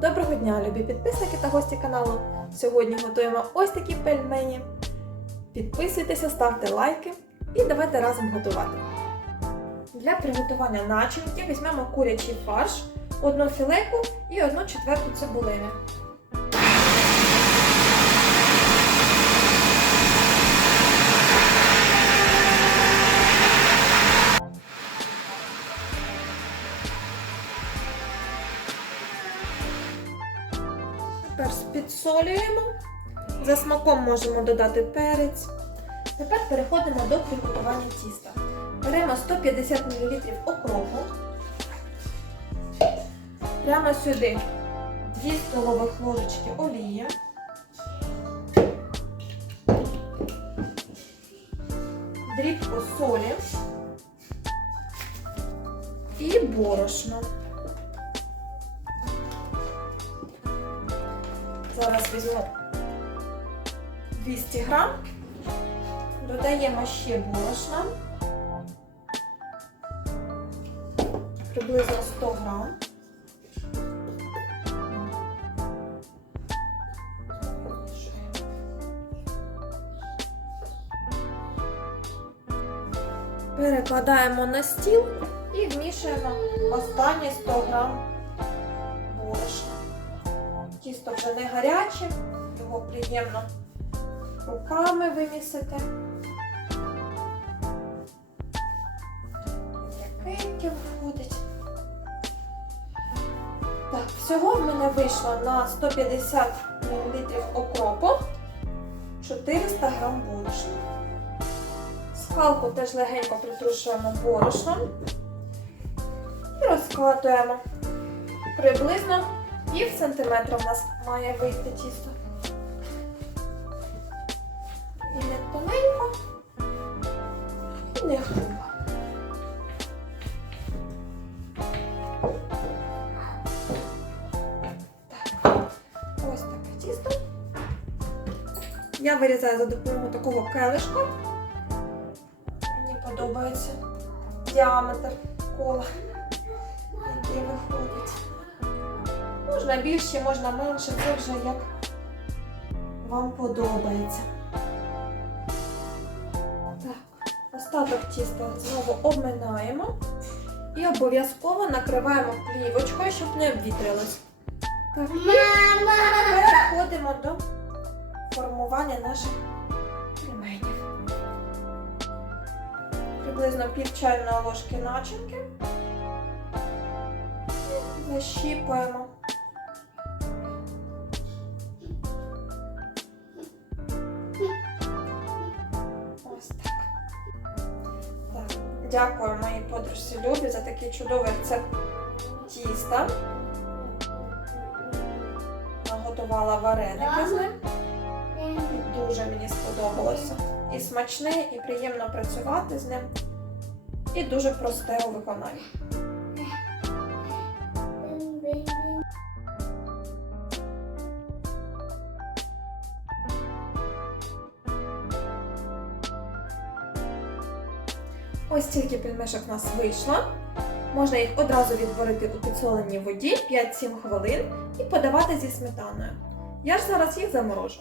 Доброго дня, любі підписники та гості каналу. Сьогодні готуємо ось такі пельмені. Підписуйтеся, ставте лайки і давайте разом готувати. Для приготування начинки візьмемо курячий фарш, одну філейку і одну четверту цибулини. Тепер підсолюємо. За смаком можемо додати перець. Тепер переходимо до приготування тіста. Беремо 150 мл окропу. Прямо сюди 2 столових ложечки олії. Дрібку солі і борошно. Зараз візьму 200 грам, додаємо ще борошна, приблизно 100 грам. Перекладаємо на стіл і вмішуємо останні 100 грам борошна. Тісто вже не гаряче, його приємно руками вимісити. М'якеньке виходить. Так, всього в мене вийшло на 150 мл окропу 400 г борошна. Скалку теж легенько притрушуємо борошном і розкладуємо приблизно пів сантиметра в нас має вийти тісто. І не тоненько, і не грубо. Так, ось таке тісто. Я вирізаю за допомогою такого келишка. Мені подобається діаметр кола, який виходить. Можна більше, можна менше, це вже як вам подобається. Так, остаток тіста знову обминаємо і обов'язково накриваємо плівочкою, щоб не обвітрилось. Так, і переходимо до формування наших пельменів. Приблизно пів чайної ложки начинки. Защіпуємо. Ось так. Дякую моїй подружці Любі за такий чудовий рецепт тіста. Наготувала вареники з ним. Дуже мені сподобалося. І смачне, і приємно працювати з ним. І дуже просте у виконанні. Ось стільки пельмешок у нас вийшло. Можна їх одразу відварити у підсоленій воді 5-7 хвилин і подавати зі сметаною. Я ж зараз їх заморожу.